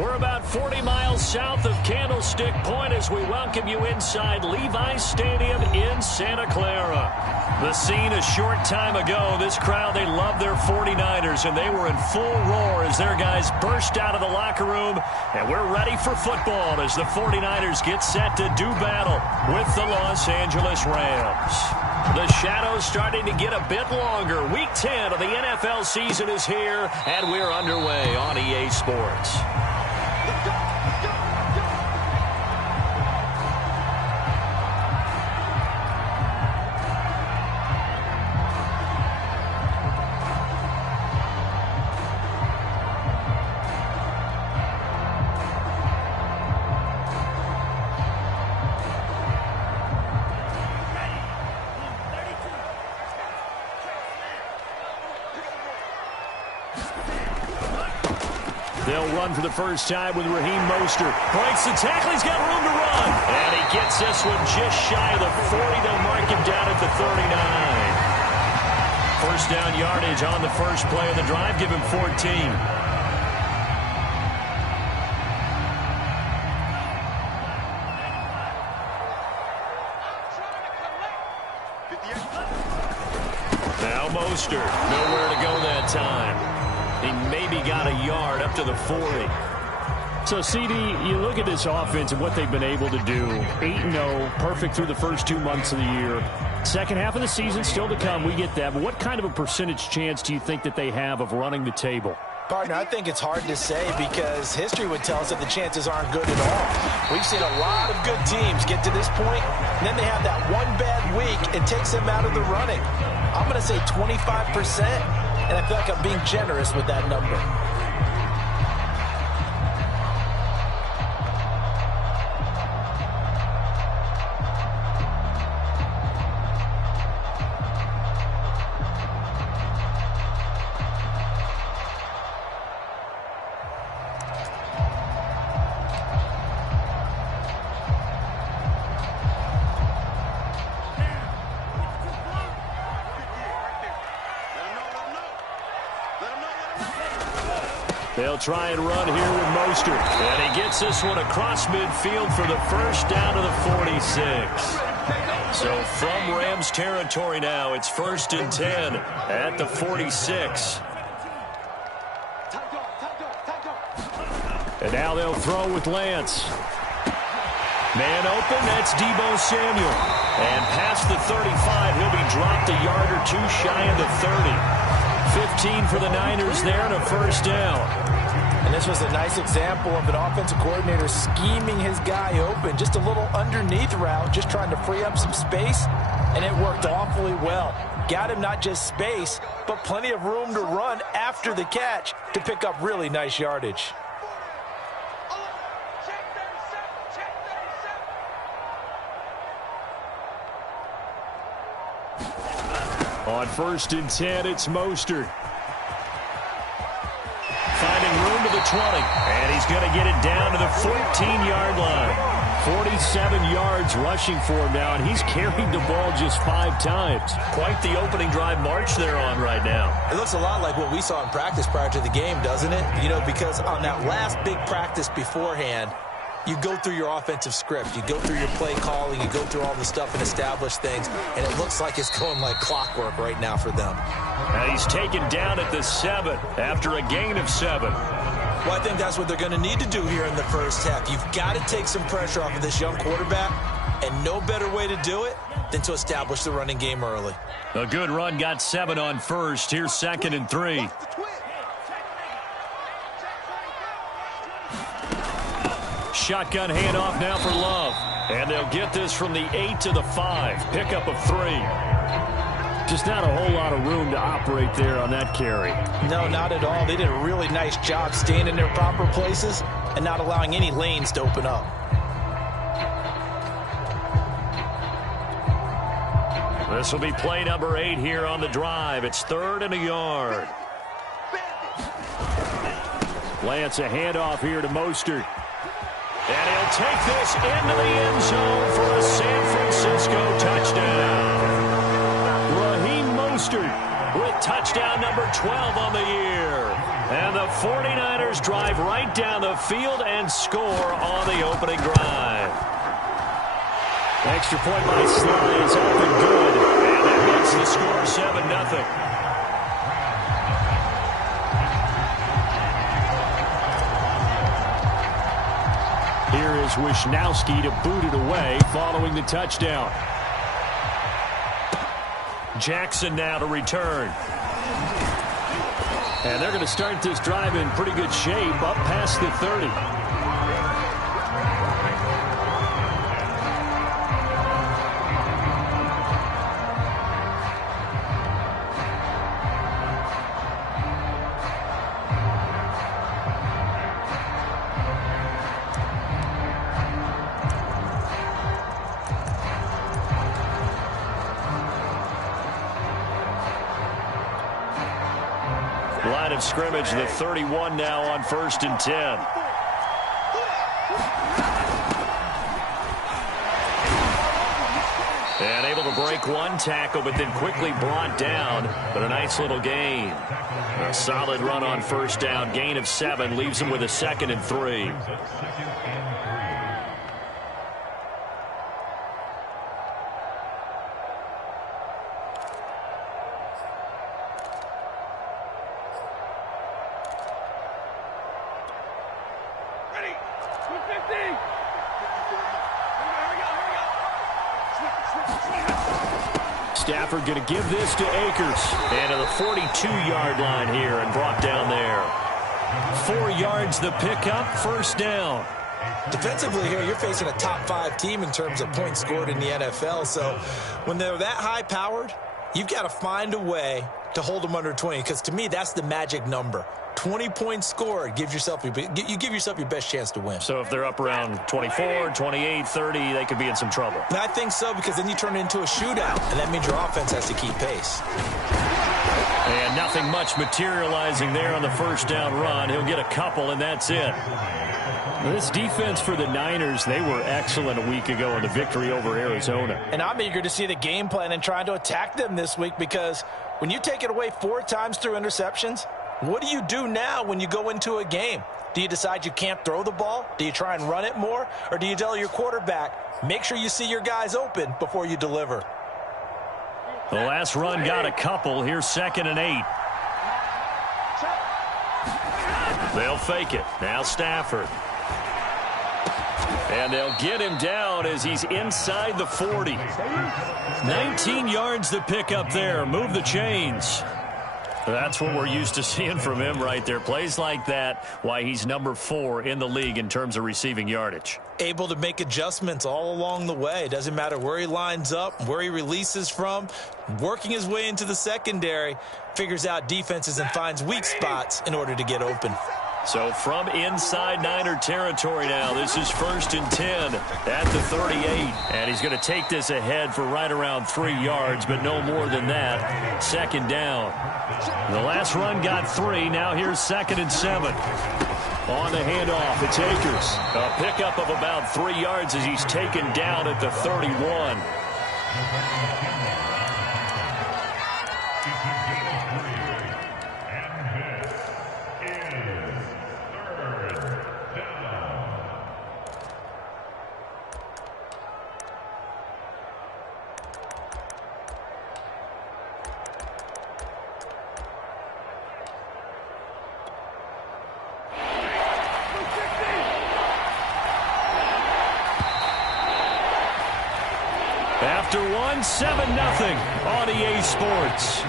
We're about 40 miles south of Candlestick Point as we welcome you inside Levi's Stadium in Santa Clara. The scene a short time ago, this crowd, they love their 49ers, and they were in full roar as their guys burst out of the locker room. And we're ready for football as the 49ers get set to do battle with the Los Angeles Rams. The shadow's starting to get a bit longer. Week 10 of the NFL season is here, and we're underway on EA Sports. They'll run for the first time with Raheem Mostert. Breaks the tackle. He's got room to run. And he gets this one just shy of the 40. They'll mark him down at the 39. First down yardage on the first play of the drive. Give him 14. Now Mostert. Nowhere to go that time. He maybe got a yard up to the 40. So, CD, you look at this offense and what they've been able to do. 8-0, perfect through the first 2 months of the year. Second half of the season still to come. We get that. But what kind of a percentage chance do you think that they have of running the table? Partner, I think it's hard to say because history would tell us that the chances aren't good at all. We've seen a lot of good teams get to this point, and then they have that one bad week. It takes them out of the running. I'm going to say 25%. And I feel like I'm being generous with that number. They'll try and run here with Mostert. And he gets this one across midfield for the first down to the 46. So from Rams territory now, it's 1st and 10 at the 46. And now they'll throw with Lance. Man open, that's Deebo Samuel. And past the 35, he'll be dropped a yard or two shy of the 30. 15 for the Niners there and a first down. And this was a nice example of an offensive coordinator scheming his guy open. Just a little underneath route, just trying to free up some space, and it worked awfully well. Got him not just space, but plenty of room to run after the catch to pick up really nice yardage. On 1st and 10, it's Mostert. Finding room to the 20. And he's going to get it down to the 14-yard line. 47 yards rushing for him now, and he's carried the ball just 5 times. Quite the opening drive march they're on right now. It looks a lot like what we saw in practice prior to the game, doesn't it? You know, because on that last big practice beforehand, you go through your offensive script. You go through your play calling. You go through all the stuff and establish things. And it looks like it's going like clockwork right now for them. And he's taken down at the 7 after a gain of 7. Well, I think that's what they're going to need to do here in the first half. You've got to take some pressure off of this young quarterback. And no better way to do it than to establish the running game early. A good run got 7 on first. Here's 2nd and 3. Shotgun handoff now for Love. And they'll get this from the 8 to the 5. Pickup of 3. Just not a whole lot of room to operate there on that carry. No, not at all. They did a really nice job staying in their proper places and not allowing any lanes to open up. This will be play number 8 here on the drive. It's 3rd and a yard. Lance, a handoff here to Mostert. And he'll take this into the end zone for a San Francisco touchdown. Mostert with touchdown number 12 on the year. And the 49ers Niners drive right down the field and score on the opening drive. Extra point by Sly is up and good. And that makes the score 7-0. Here is Wisnowski to boot it away following the touchdown. Jackson now to return. And they're going to start this drive in pretty good shape up past the 30. Line of scrimmage, the 31 now on 1st and 10. And able to break one tackle, but then quickly brought down. But a nice little gain. A solid run on 1st down. Gain of 7 leaves him with a 2nd and 3. Stafford going to give this to Akers. And to the 42-yard line here and brought down there. 4 yards the pickup, 1st down. Defensively here, you're facing a top 5 team in terms of points scored in the NFL. So when they're that high-powered, you've got to find a way to hold them under 20. Because to me, that's the magic number. 20 points scored, you give yourself your best chance to win. So if they're up around 24, 28, 30, they could be in some trouble. And I think so, because then you turn it into a shootout, and that means your offense has to keep pace. And nothing much materializing there on the 1st down run. He'll get a couple, and that's it. This defense for the Niners, they were excellent a week ago in the victory over Arizona. And I'm eager to see the game plan and trying to attack them this week, because when you take it away 4 times through interceptions, what do you do now when you go into a game? Do you decide you can't throw the ball? Do you try and run it more? Or do you tell your quarterback, make sure you see your guys open before you deliver? The last run got a couple. Here's 2nd and 8. They'll fake it. Now Stafford. And they'll get him down as he's inside the 40. 19 yards to pick up there. Move the chains. That's what we're used to seeing from him right there. Plays like that, why he's number 4 in the league in terms of receiving yardage. Able to make adjustments all along the way. Doesn't matter where he lines up, where he releases from. Working his way into the secondary, figures out defenses and finds weak spots in order to get open. So from inside Niner territory now, this is 1st and 10 at the 38. And he's going to take this ahead for right around 3 yards, but no more than that. 2nd down. The last run got 3. Now here's 2nd and 7. On the handoff, it's Akers. A pickup of about 3 yards as he's taken down at the 31. After 7-0 on EA Sports.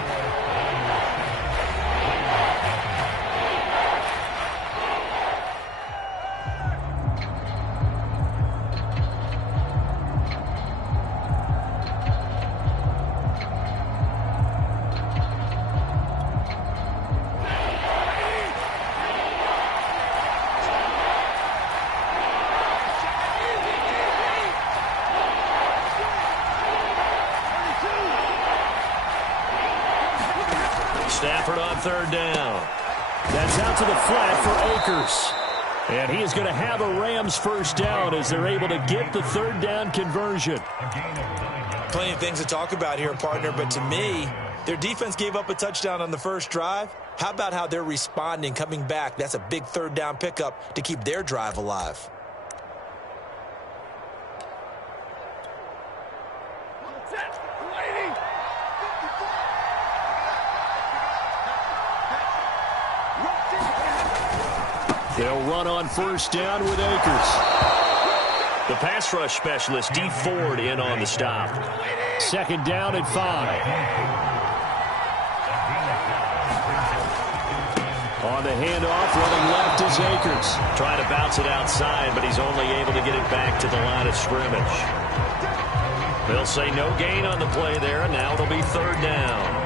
Stafford on 3rd down. That's out to the flat for Akers. And he is going to have a Rams 1st down as they're able to get the 3rd down conversion. Plenty of things to talk about here, partner, but to me, their defense gave up a touchdown on the 1st drive. How about how they're responding, coming back? That's a big third down pickup to keep their drive alive. They'll run on first down with Akers. The pass rush specialist, D. Ford, in on the stop. Second down and 5. On the handoff, running left is Akers. Trying to bounce it outside, but he's only able to get it back to the line of scrimmage. They'll say no gain on the play there, and now it'll be third down.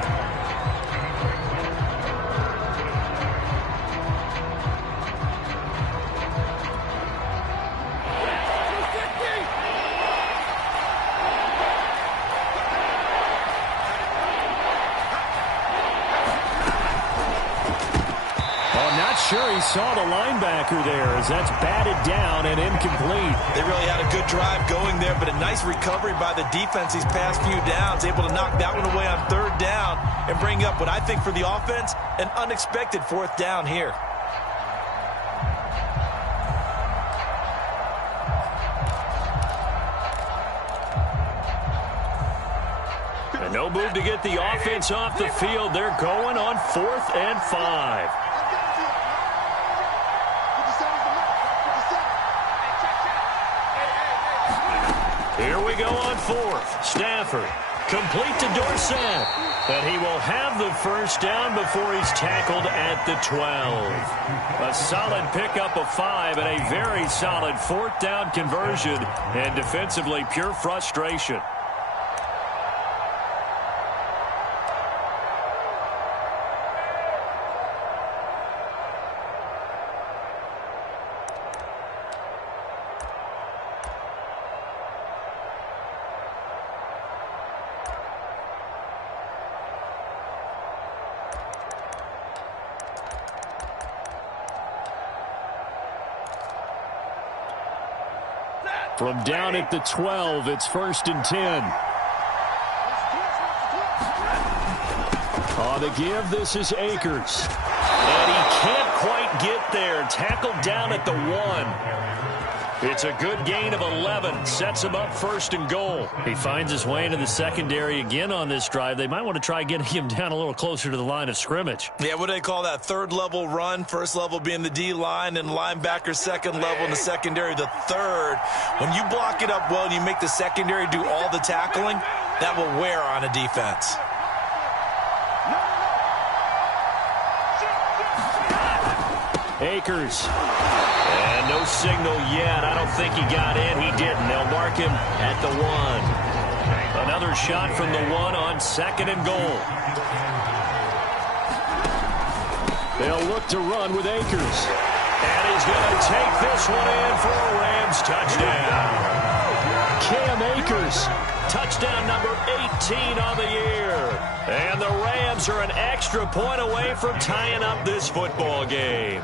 Sure, he saw the linebacker there as that's batted down and incomplete. They really had a good drive going there, but a nice recovery by the defense these past few downs, able to knock that one away on third down and bring up what I think for the offense, an unexpected fourth down here. And no move to get the offense off the field. They're going on 4th and 5. Here we go on 4th. Stafford, complete to Dorsett. And he will have the first down before he's tackled at the 12. A solid pickup of 5 and a very solid 4th down conversion. And defensively, pure frustration. From down at the 12, it's 1st and 10. On the give, this is Akers. And he can't quite get there. Tackled down at the 1. It's a good gain of 11. Sets him up 1st and goal. He finds his way into the secondary again on this drive. They might want to try getting him down a little closer to the line of scrimmage. Yeah, what do they call that? Third level run. First level being the D-line and linebacker, second level in the secondary, the third. When you block it up well and you make the secondary do all the tackling, that will wear on a defense. Akers. And no signal yet. I don't think he got in. He didn't. They'll mark him at the 1. Another shot from the 1 on 2nd and goal. They'll look to run with Akers. And he's going to take this one in for a Rams touchdown. Cam Akers. Touchdown number 18 on the year. And the Rams are an extra point away from tying up this football game.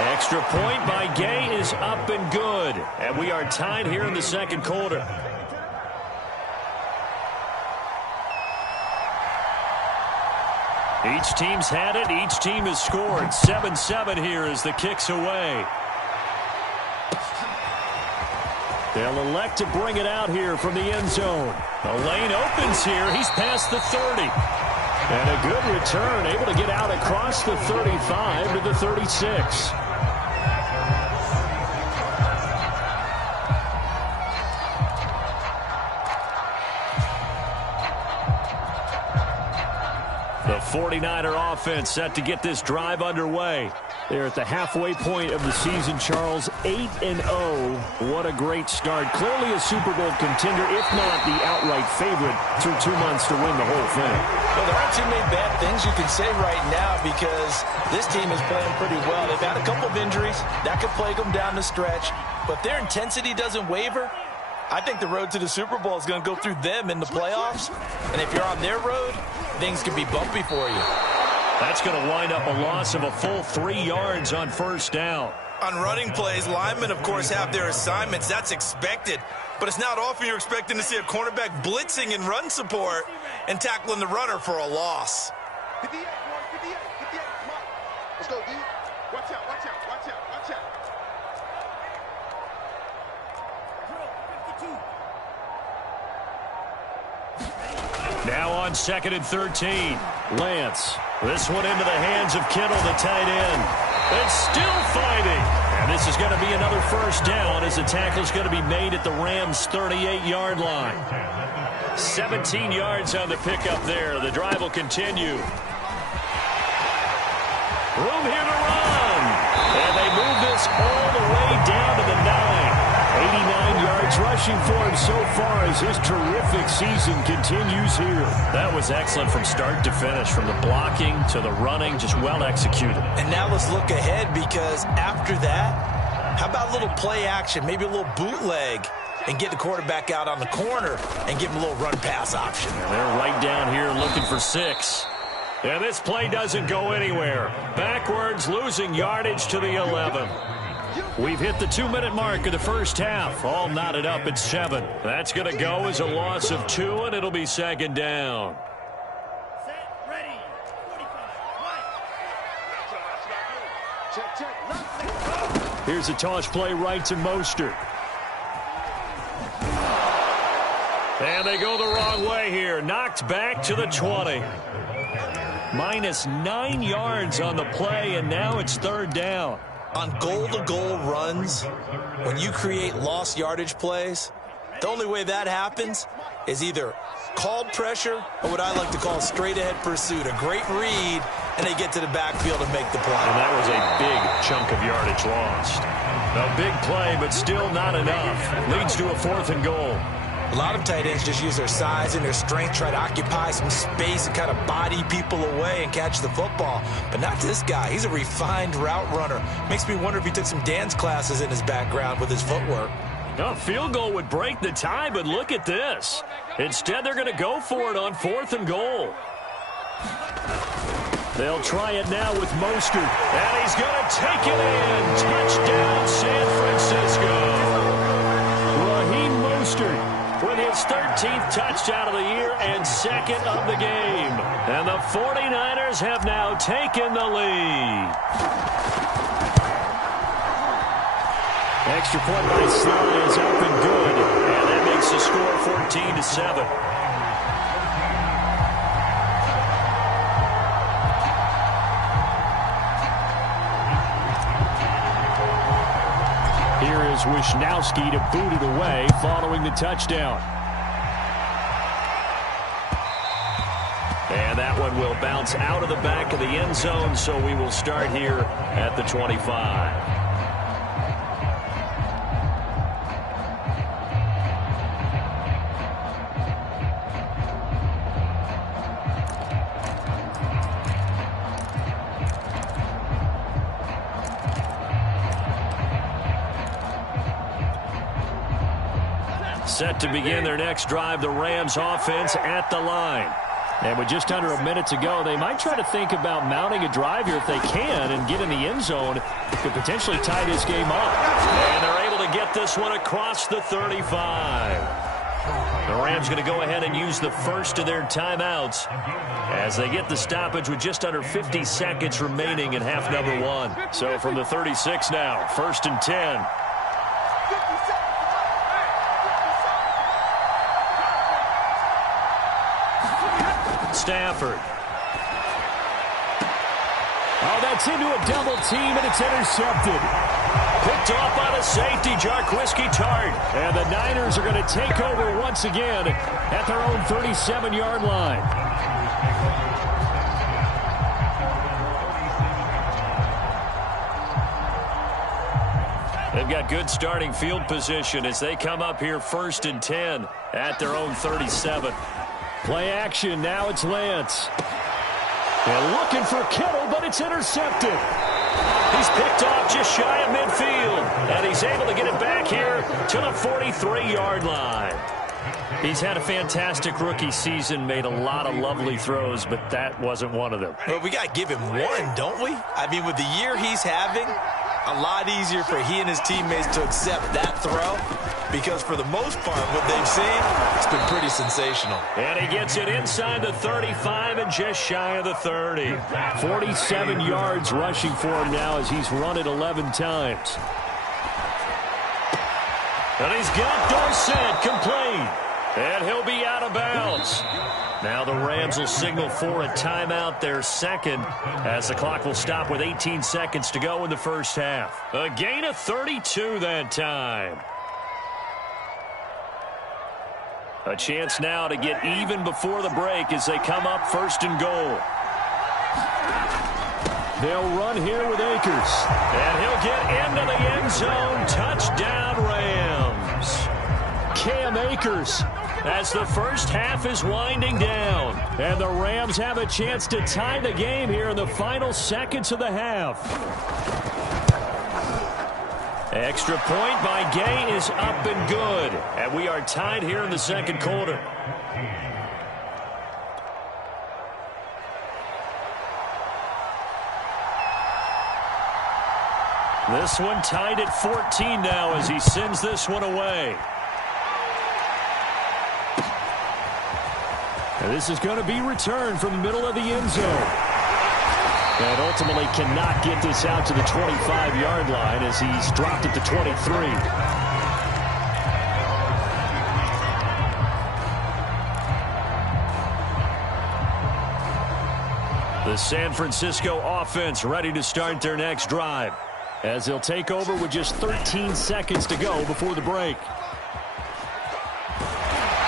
Extra point by Gay is up and good. And we are tied here in the second quarter. Each team's had it. Each team has scored. 7-7 here as the kick's away. They'll elect to bring it out here from the end zone. The lane opens here. He's past the 30. And a good return, able to get out across the 35 to the 36. The 49er offense set to get this drive underway. They're at the halfway point of the season, Charles. 8-0. What a great start. Clearly a Super Bowl contender, if not the outright favorite, through 2 months to win the whole thing. Well, there aren't too many bad things you can say right now because this team is playing pretty well. They've had a couple of injuries. That could plague them down the stretch. But if their intensity doesn't waver, I think the road to the Super Bowl is going to go through them in the playoffs. And if you're on their road, things could be bumpy for you. That's going to wind up a loss of a full 3 yards on first down. On running plays, linemen, of course, have their assignments. That's expected. but it's not often you're expecting to see a cornerback blitzing in run support and tackling the runner for a loss. 58, boys, 58, 58. Come on. Let's go, D. Watch out, watch out, watch out, watch out. Now on 2nd and 13. Lance. This one into the hands of Kittle, the tight end. It's still fighting. And this is going to be another first down as the tackle is going to be made at the Rams' 38-yard line. 17 yards on the pickup there. The drive will continue. Room here to run. And they move this all the way down to the 9. 89 yards rushing for him so far as his terrific season continues here. That was excellent from start to finish, from the blocking to the running, just well executed. And now let's look ahead, because after that, how about a little play action, maybe a little bootleg, and get the quarterback out on the corner and give him a little run-pass option. And they're right down here looking for 6. And this play doesn't go anywhere. Backwards, losing yardage to the 11. We've hit the 2-minute mark of the first half. All knotted up at 7. That's going to go as a loss of 2, and it'll be 2nd down. Set, ready, 45, right. Check, check. Here's a toss play right to Mostert. And they go the wrong way here. Knocked back to the 20. Minus 9 yards on the play, and now it's 3rd down. On goal-to-goal runs, when you create lost yardage plays, the only way that happens is either called pressure or what I like to call straight-ahead pursuit. A great read, and they get to the backfield and make the play. And that was a big chunk of yardage lost. A big play, but still not enough. Leads to a 4th and goal. A lot of tight ends just use their size and their strength, try to occupy some space and kind of body people away and catch the football. But not this guy. He's a refined route runner. Makes me wonder if he took some dance classes in his background with his footwork. A field goal would break the tie, but look at this. Instead, they're going to go for it on 4th and goal. They'll try it now with Mostert. And he's going to take it in. Touchdown, San Francisco. Raheem Mostert with his 13th touchdown of the year and 2nd of the game. And the 49ers have now taken the lead. Extra point by Sly is up and good. And that makes the score 14-7. Here is Wisnowski to boot it away following the touchdown. And that one will bounce out of the back of the end zone, so we will start here at the 25. Set to begin their next drive, the Rams offense at the line. And with just under a minute to go, they might try to think about mounting a drive here if they can and get in the end zone to potentially tie this game up. And they're able to get this one across the 35. The Rams going to go ahead and use the first of their timeouts as they get the stoppage with just under 50 seconds remaining in half number 1. So from the 36 now, 1st and 10. Stafford. Oh, that's into a double team, and it's intercepted. Picked off by the safety, Jarquiski Tart. And the Niners are going to take over once again at their own 37-yard line. They've got good starting field position as they come up here 1st and 10 at their own 37. Play action, now it's Lance. They're looking for Kittle, but it's intercepted. He's picked off just shy of midfield, and he's able to get it back here to the 43-yard line. He's had a fantastic rookie season, made a lot of lovely throws, but that wasn't one of them. Well, we got to give him one, don't we? I mean, with the year he's having, a lot easier for he and his teammates to accept that throw. because for the most part, what they've seen, it's been pretty sensational. And he gets it inside the 35 and just shy of the 30. 47 yards rushing for him now as he's run it 11 times. And he's got Dorsett complete. And he'll be out of bounds. Now the Rams will signal for a timeout, their second, as the clock will stop with 18 seconds to go in the first half. A gain of 32 that time. A chance now to get even before the break as they come up first and goal. They'll run here with Akers. And he'll get into the end zone. Touchdown, Rams. Cam Akers. As the first half is winding down. And the Rams have a chance to tie the game here in the final seconds of the half. Extra point by Gay is up and good. And we are tied here in the second quarter. This one tied at 14 now as he sends this one away. And this is going to be returned from the middle of the end zone. And ultimately cannot get this out to the 25-yard line as he's dropped it to 23. The San Francisco offense ready to start their next drive. As they'll take over with just 13 seconds to go before the break.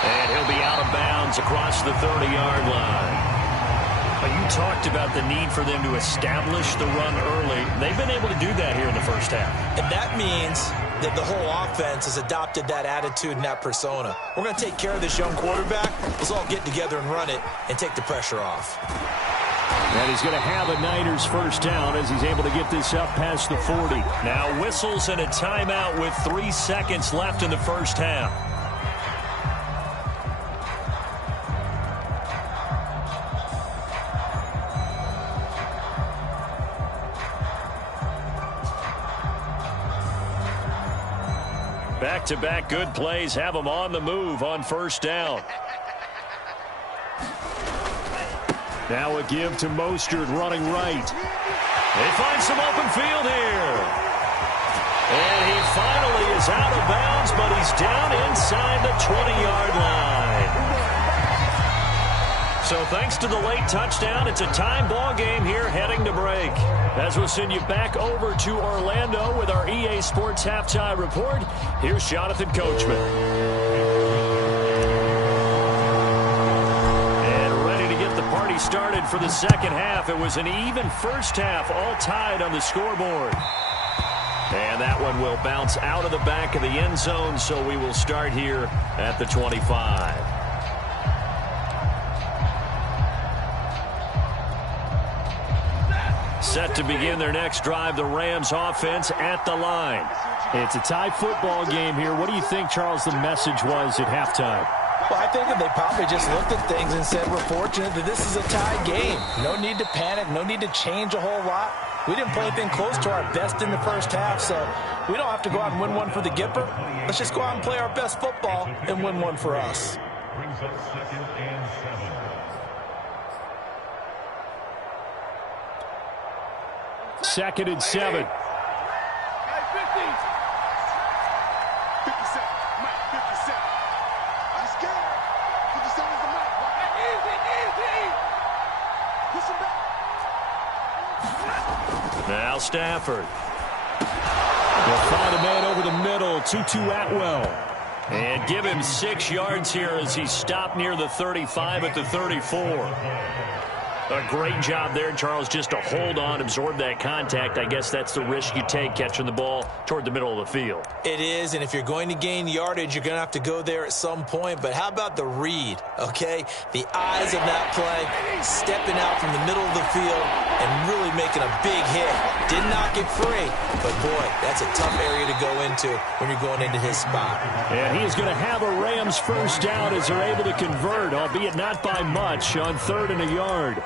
And he'll be out of bounds across the 30-yard line. You talked about the need for them to establish the run early. They've been able to do that here in the first half. And that means that the whole offense has adopted that attitude and that persona. We're going to take care of this young quarterback. Let's all get together and run it and take the pressure off. And he's going to have a Niners first down as he's able to get this up past the 40. Now whistles and a timeout with 3 seconds left in the first half. Back-to-back good plays have them on the move on first down. Now a give to Mostert running right. They find some open field here. And he finally is out of bounds, but he's down inside the 20-yard line. So thanks to the late touchdown, it's a time ball game here heading to break. As we'll send you back over to Orlando with our EA Sports Halftime Report, here's Jonathan Coachman. And ready to get the party started for the second half. It was an even first half, all tied on the scoreboard. And that one will bounce out of the back of the end zone, so we will start here at the 25. Set to begin their next drive, the Rams offense at the line. It's a tie football game here. What do you think, Charles, the message was at halftime? Well, I think that they probably just looked at things and said, we're fortunate that this is a tie game. No need to panic, no need to change a whole lot. We didn't play anything close to our best in the first half, so we don't have to go out and win one for the Gipper. Let's just go out and play our best football and win one for us. Brings us 2nd and 7. Second and 7. Now Stafford. They'll find a man over the middle, Tutu Atwell. And give him 6 yards here as he stopped near the 35 at the 34. A great job there, Charles, just to hold on, absorb that contact. I guess that's the risk you take catching the ball toward the middle of the field. It is, and if you're going to gain yardage, you're going to have to go there at some point. But how about the read, okay? The eyes of that play, stepping out from the middle of the field and really making a big hit. Did not get free, but boy, that's a tough area to go into when you're going into his spot. And he is going to have a Rams first down as they're able to convert, albeit not by much, on 3rd and a yard.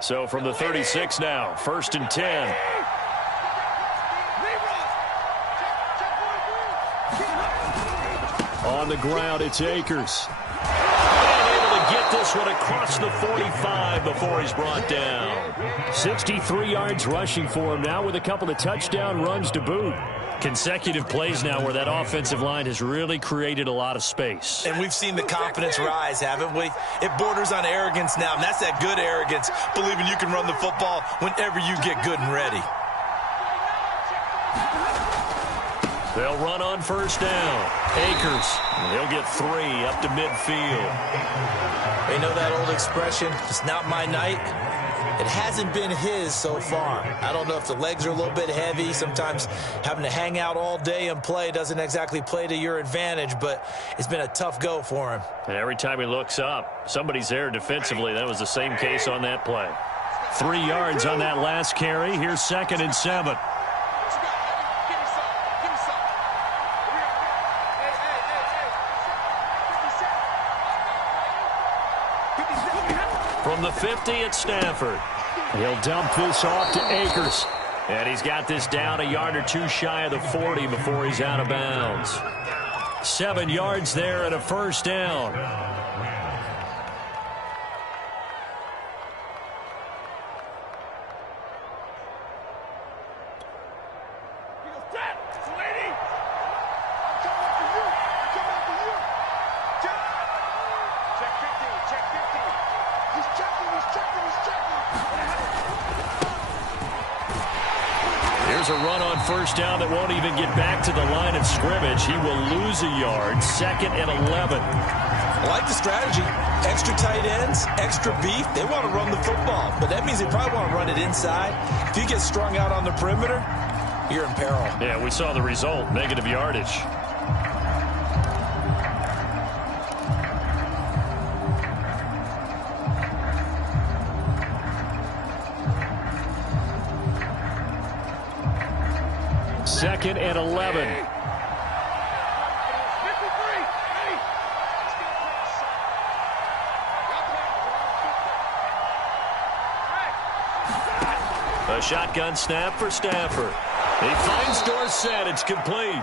So from the 36 now, 1st and 10. On the ground, it's Akers. And able to get this one across the 45 before he's brought down. 63 yards rushing for him now with a couple of touchdown runs to boot. Consecutive plays now where that offensive line has really created a lot of space. And we've seen the confidence rise, haven't we? It borders on arrogance now, and that's that good arrogance, believing you can run the football whenever you get good and ready. They'll run on 1st down. Akers, he'll get 3 up to midfield. You know that old expression, it's not my night? It hasn't been his so far. I don't know if the legs are a little bit heavy. Sometimes having to hang out all day and play doesn't exactly play to your advantage, but it's been a tough go for him. And every time he looks up, somebody's there defensively. That was the same case on that play. 3 yards on that last carry. Here's 2nd and 7. From the 50 at Stafford. He'll dump this off to Akers. And he's got this down a yard or 2 shy of the 40 before he's out of bounds. 7 yards there and a 1st down. Here's a run on 1st down that won't even get back to the line of scrimmage. He will lose a yard. 2nd and 11. I like the strategy. Extra tight ends, extra beef. They want to run the football, but that means they probably want to run it inside. If you get strung out on the perimeter, you're in peril. Yeah, we saw the result. Negative yardage. Second and 11. A shotgun snap for Stafford. He finds Dorsett. It's complete.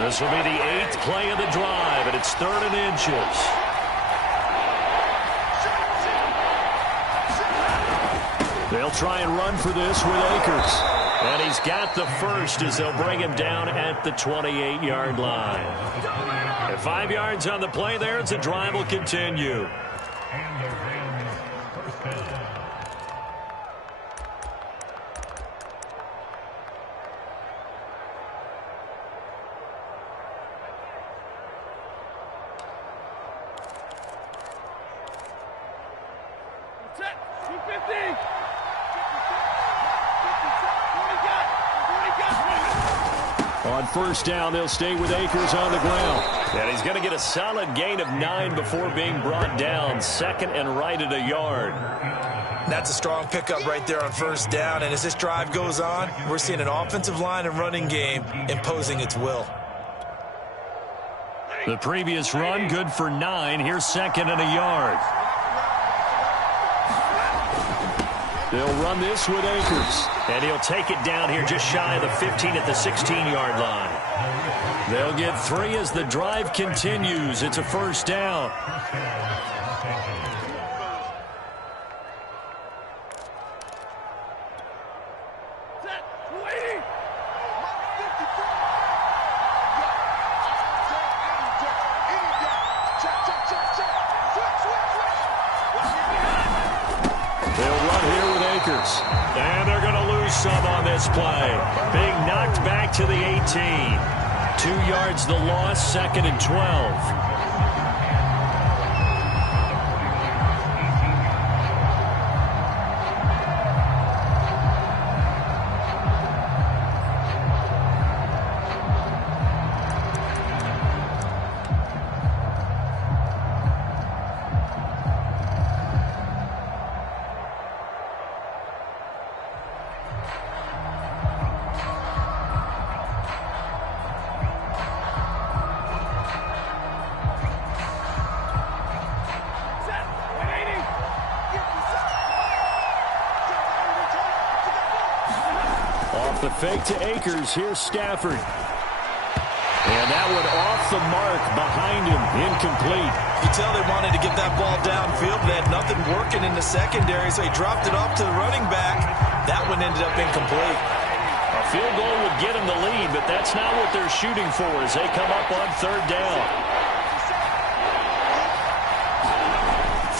This will be the 8th play of the drive, and it's 3rd and inches. They'll try and run for this with Akers. And he's got the 1st as they'll bring him down at the 28-yard line. And 5 yards on the play there as the drive will continue. On 1st down, they'll stay with Akers on the ground. And he's going to get a solid gain of 9 before being brought down. 2nd and right at a yard. That's a strong pickup right there on 1st down. And as this drive goes on, we're seeing an offensive line and running game imposing its will. The previous run, good for 9. Here's 2nd and a yard. They'll run this with Akers. And he'll take it down here just shy of the 15 at the 16-yard line. They'll get 3 as the drive continues. It's a 1st down. And they're going to lose some on this play. Being knocked back to the 18. 2 yards the loss, 2nd and 12. The fake to Akers. Here's Stafford. And that one off the mark behind him. Incomplete. You tell they wanted to get that ball downfield. They had nothing working in the secondary, so he dropped it off to the running back. That one ended up incomplete. A field goal would get him the lead, but that's not what they're shooting for as they come up on third down.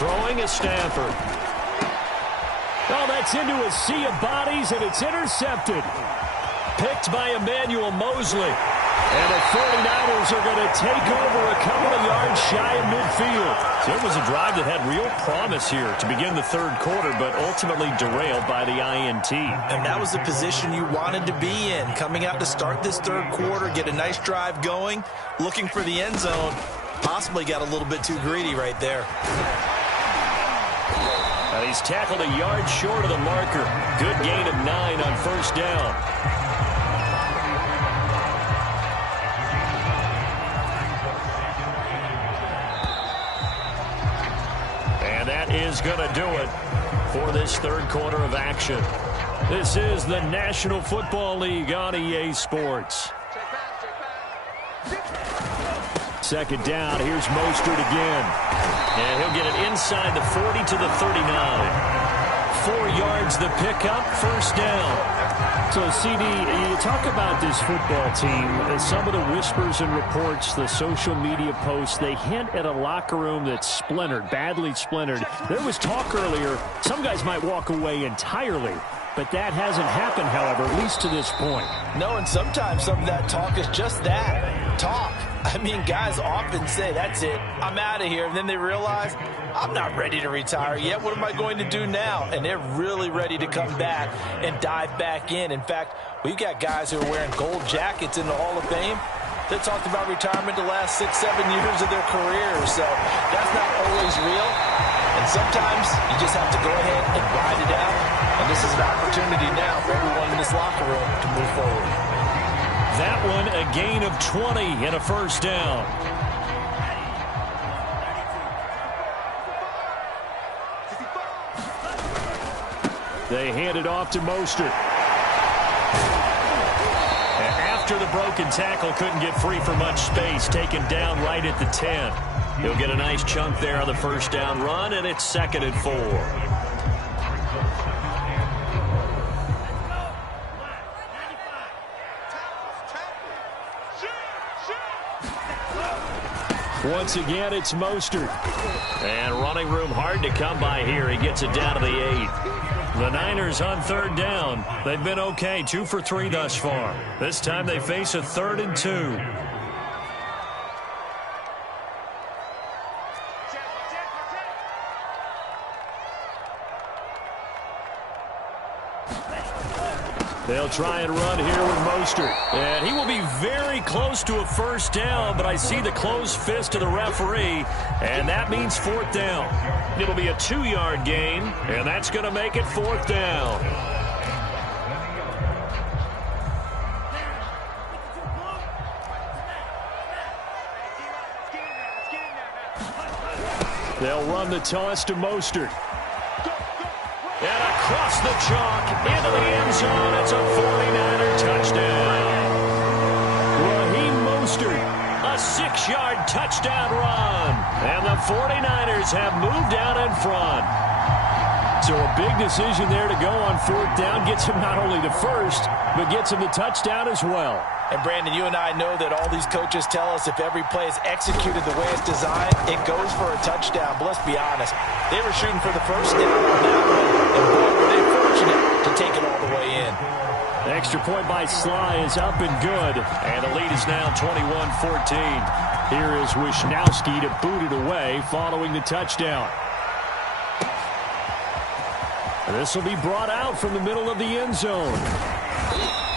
Throwing is Stafford. Oh, that's into a sea of bodies, and it's intercepted. Picked by Emmanuel Mosley. And the 49ers are going to take over a couple of yards shy of midfield. So it was a drive that had real promise here to begin the third quarter, but ultimately derailed by the INT. And that was the position you wanted to be in. Coming out to start this third quarter, get a nice drive going, looking for the end zone. Possibly got a little bit too greedy right there. And he's tackled a yard short of the marker. Good gain of 9 on first down. Is going to do it for this third quarter of action. This is the National Football League on EA Sports. Second down. Here's Mostert again. And he'll get it inside the 40 to the 39. 4 yards the pickup, first down. So, CD, you talk about this football team, some of the whispers and reports, the social media posts, they hint at a locker room that's splintered, badly splintered. There was talk earlier, some guys might walk away entirely, but that hasn't happened, however, at least to this point. No, and sometimes some of that talk is just that, talk. I mean, guys often say, that's it, I'm out of here, and then they realize, I'm not ready to retire yet. What am I going to do now? And they're really ready to come back and dive back in. In fact, we've got guys who are wearing gold jackets in the Hall of Fame. They talked about retirement the last 6-7 years of their careers, so that's not always real. And sometimes you just have to go ahead and ride it out. And this is an opportunity now for everyone in this locker room to move forward. That one a gain of 20 and a first down. They hand it off to Mostert. And after the broken tackle, couldn't get free for much space, taken down right at the 10. He'll get a nice chunk there on the first down run, and it's 2nd and 4. Once again, it's Mostert. And running room hard to come by here. He gets it down to the 8. The Niners on third down. They've been okay, 2 for 3 thus far. This time they face a 3rd and 2. They'll try and run here with Mostert. And he will be very close to a first down, but I see the closed fist of the referee, and that means 4th down. It'll be a 2-yard gain, and that's going to make it 4th down. They'll run the toss to Mostert. And across the chalk, into the end zone. It's a 49er touchdown. Raheem Mostert. A 6-yard touchdown run. And the 49ers have moved out in front. So a big decision there to go on 4th down. Gets him not only the first, but gets him the touchdown as well. And, Brandon, you and I know that all these coaches tell us if every play is executed the way it's designed, it goes for a touchdown. But let's be honest, they were shooting for the first down on that one, and boy, were they fortunate to take it all the way in. The extra point by Sly is up and good. And the lead is now 21-14. Here is Wisnowski to boot it away following the touchdown. This will be brought out from the middle of the end zone.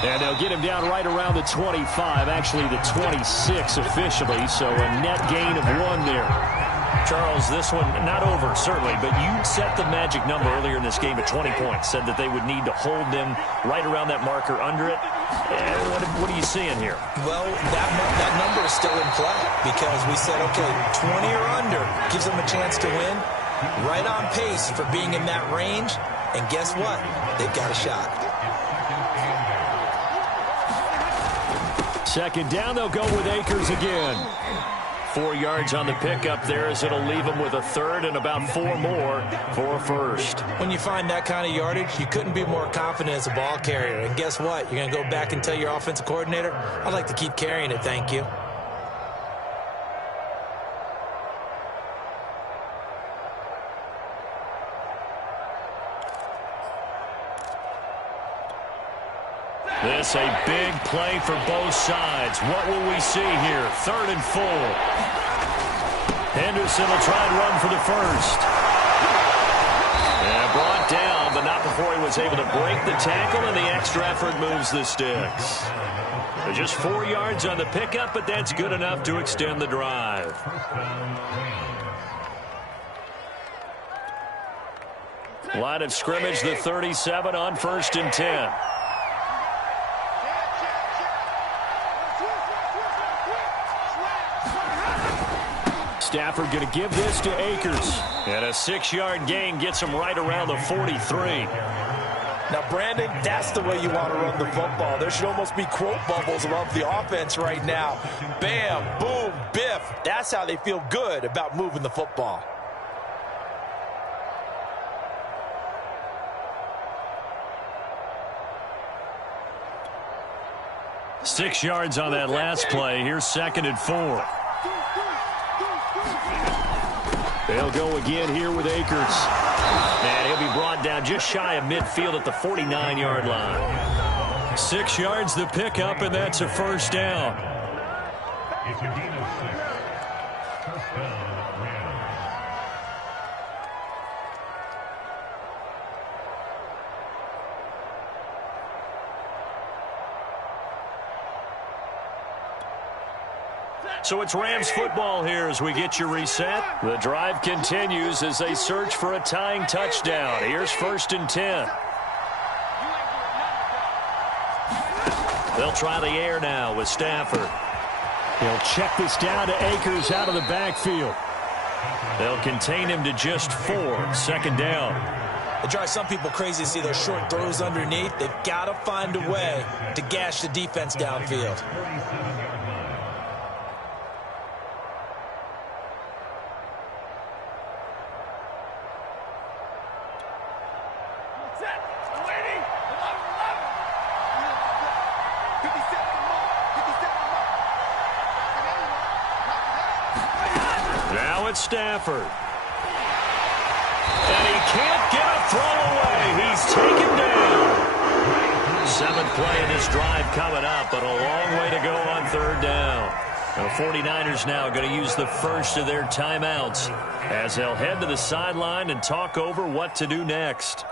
And they'll get him down right around the 25, actually the 26 officially, so a net gain of 1 there. Charles, this one not over, certainly, but you set the magic number earlier in this game at 20 points, said that they would need to hold them right around that marker under it. What are you seeing here? Well, that number is still in play because we said, okay, 20 or under gives them a chance to win. Right on pace for being in that range, and guess what? They've got a shot. Second down, they'll go with Akers again. 4 yards on the pickup there, as it'll leave them with a third and about 4 more for a first. When you find that kind of yardage, you couldn't be more confident as a ball carrier. And guess what? You're going to go back and tell your offensive coordinator, I'd like to keep carrying it, thank you. This a big play for both sides. What will we see here? 3rd and 4. Henderson will try and run for the first. And brought down, but not before he was able to break the tackle, and the extra effort moves the sticks. Just 4 yards on the pickup, but that's good enough to extend the drive. Line of scrimmage, the 37 on 1st and 10. Stafford going to give this to Akers. And a 6-yard gain gets him right around the 43. Now, Brandon, that's the way you want to run the football. There should almost be quote bubbles above the offense right now. Bam, boom, biff. That's how they feel good about moving the football. Six yards on that last play. Here's 2nd and 4. They'll go again here with Akers. And he'll be brought down just shy of midfield at the 49-yard line. 6 yards the pickup, and that's a first down. It's a gain of 6. First down, Rams. So it's Rams football here as we get you reset. The drive continues as they search for a tying touchdown. Here's 1st and 10. They'll try the air now with Stafford. He'll check this down to Akers out of the backfield. They'll contain him to just 4. 2nd down. It drives some people crazy to see those short throws underneath. They've got to find a way to gash the defense downfield. Stafford. And he can't get a throw away. He's taken down. 7th play in this drive coming up, but a long way to go on 3rd down. The 49ers now going to use the first of their timeouts as they'll head to the sideline and talk over what to do next.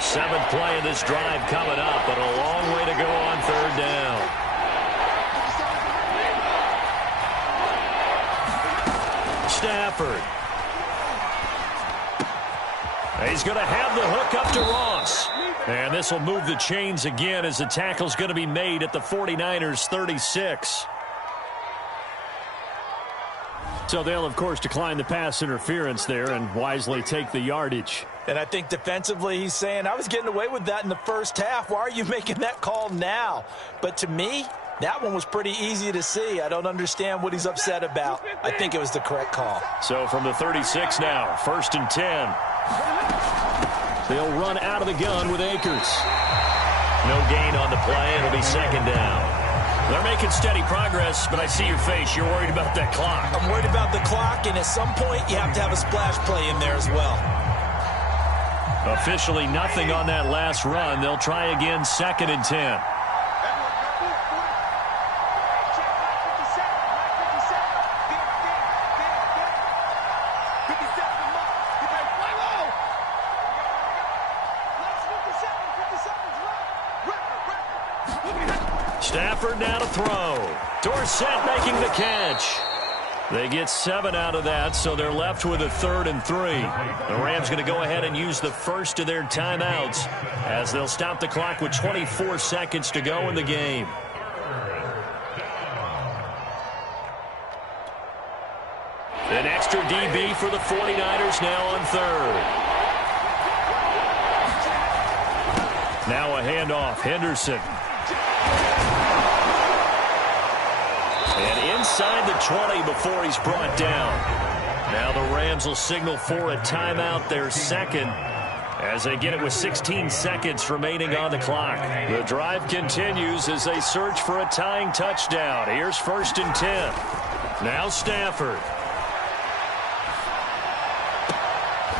Seventh play of this drive coming up, but a long way to go on 3rd down. Stafford. He's going to have the hook up to Ross. And this will move the chains again as the tackle's going to be made at the 49ers 36. So they'll, of course, decline the pass interference there and wisely take the yardage. And I think defensively he's saying, I was getting away with that in the first half. Why are you making that call now? But to me, that one was pretty easy to see. I don't understand what he's upset about. I think it was the correct call. So from the 36 now, 1st and 10. They'll run out of the gun with Akers. No gain on the play. It'll be 2nd down. They're making steady progress, but I see your face. You're worried about that clock. I'm worried about the clock, and at some point you have to have a splash play in there as well. Officially nothing on that last run. They'll try again, 2nd and 10. Stafford now to throw. Dorsett making the catch. They get 7 out of that, so they're left with a 3rd and 3. The Rams going to go ahead and use the first of their timeouts as they'll stop the clock with 24 seconds to go in the game. The next extra DB for the 49ers now on third. Now a handoff. Henderson. And inside the 20 before he's brought down. Now the Rams will signal for a timeout, their second, as they get it with 16 seconds remaining on the clock. The drive continues as they search for a tying touchdown. Here's 1st and 10. Now Stafford.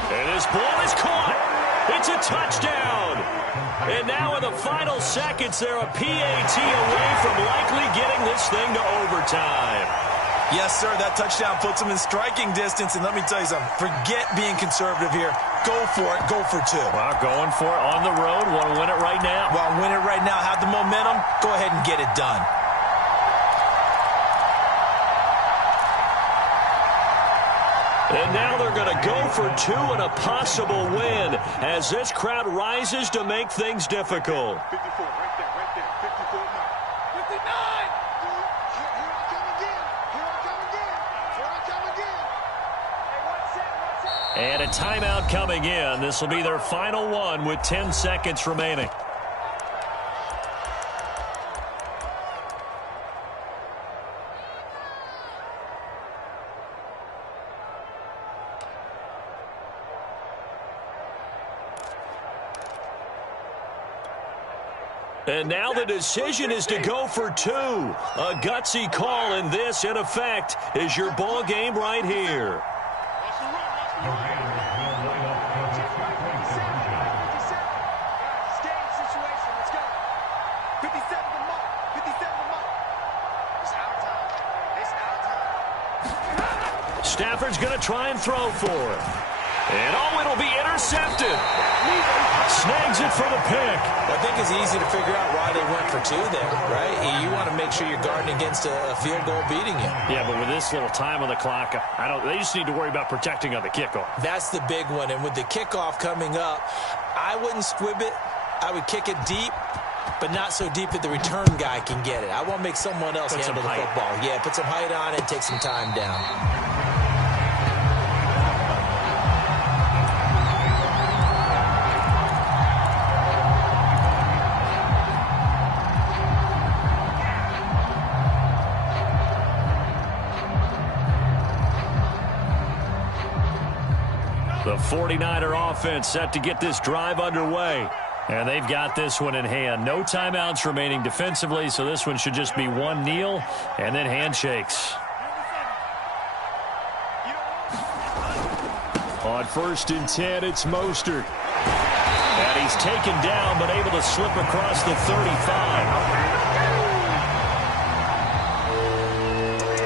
And his ball is caught. It's a touchdown. And now in the final seconds, they're a PAT away from likely getting this thing to overtime. Yes, sir, that touchdown puts them in striking distance. And let me tell you something, forget being conservative here. Go for it. Go for two. Well, going for it on the road. Want to win it right now. Well, win it right now. Have the momentum. Go ahead and get it done. And now they're going to go for two and a possible win as this crowd rises to make things difficult. 54, right there, 54 now. 59! Here I come again. Here I come again. And a timeout coming in. This will be their final one with 10 seconds remaining. And now the decision is to go for two. A gutsy call, and this, in effect, is your ball game right here. The Rams will line up for the tracking position. Game situation, let's go. 57 the mark, 57 the mark. It's our time. It's our time. Stafford's going to try and throw for it. And oh, it'll be intercepted. Snags it for the pick. I think it's easy to figure out why they went for two there, right? You want to make sure you're guarding against a field goal beating you. Yeah, but with this little time on the clock, they just need to worry about protecting on the kickoff. That's the big one. And with the kickoff coming up, I wouldn't squib it. I would kick it deep, but not so deep that the return guy can get it. I want to make someone else handle the football. Yeah, put some height on it and take some time down. The 49er offense set to get this drive underway. And they've got this one in hand. No timeouts remaining defensively, so this one should just be one kneel and then handshakes. On 1st and 10, it's Mostert. And he's taken down, but able to slip across the 35.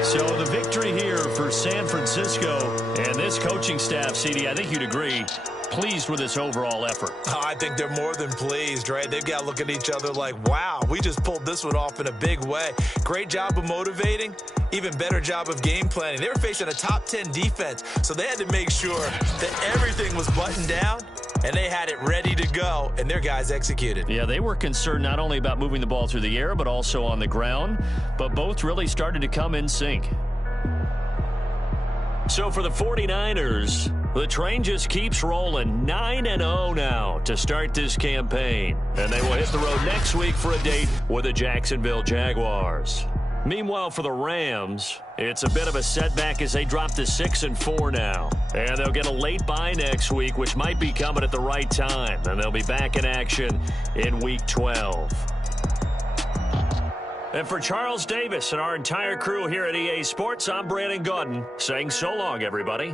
So the victory here for San Francisco and this coaching staff, CD, I think you'd agree, pleased with this overall effort. Oh, I think they're more than pleased, right? They've got to look at each other like, wow, we just pulled this one off in a big way. Great job of motivating, even better job of game planning. They were facing a top 10 defense, so they had to make sure that everything was buttoned down, and they had it ready to go, and their guys executed. Yeah, they were concerned not only about moving the ball through the air, but also on the ground, but both really started to come in sync. So for the 49ers, the train just keeps rolling 9-0 now to start this campaign. And they will hit the road next week for a date with the Jacksonville Jaguars. Meanwhile, for the Rams, it's a bit of a setback as they drop to 6-4 now. And they'll get a late bye next week, which might be coming at the right time. And they'll be back in action in Week 12. And for Charles Davis and our entire crew here at EA Sports, I'm Brandon Gaudin saying so long, everybody.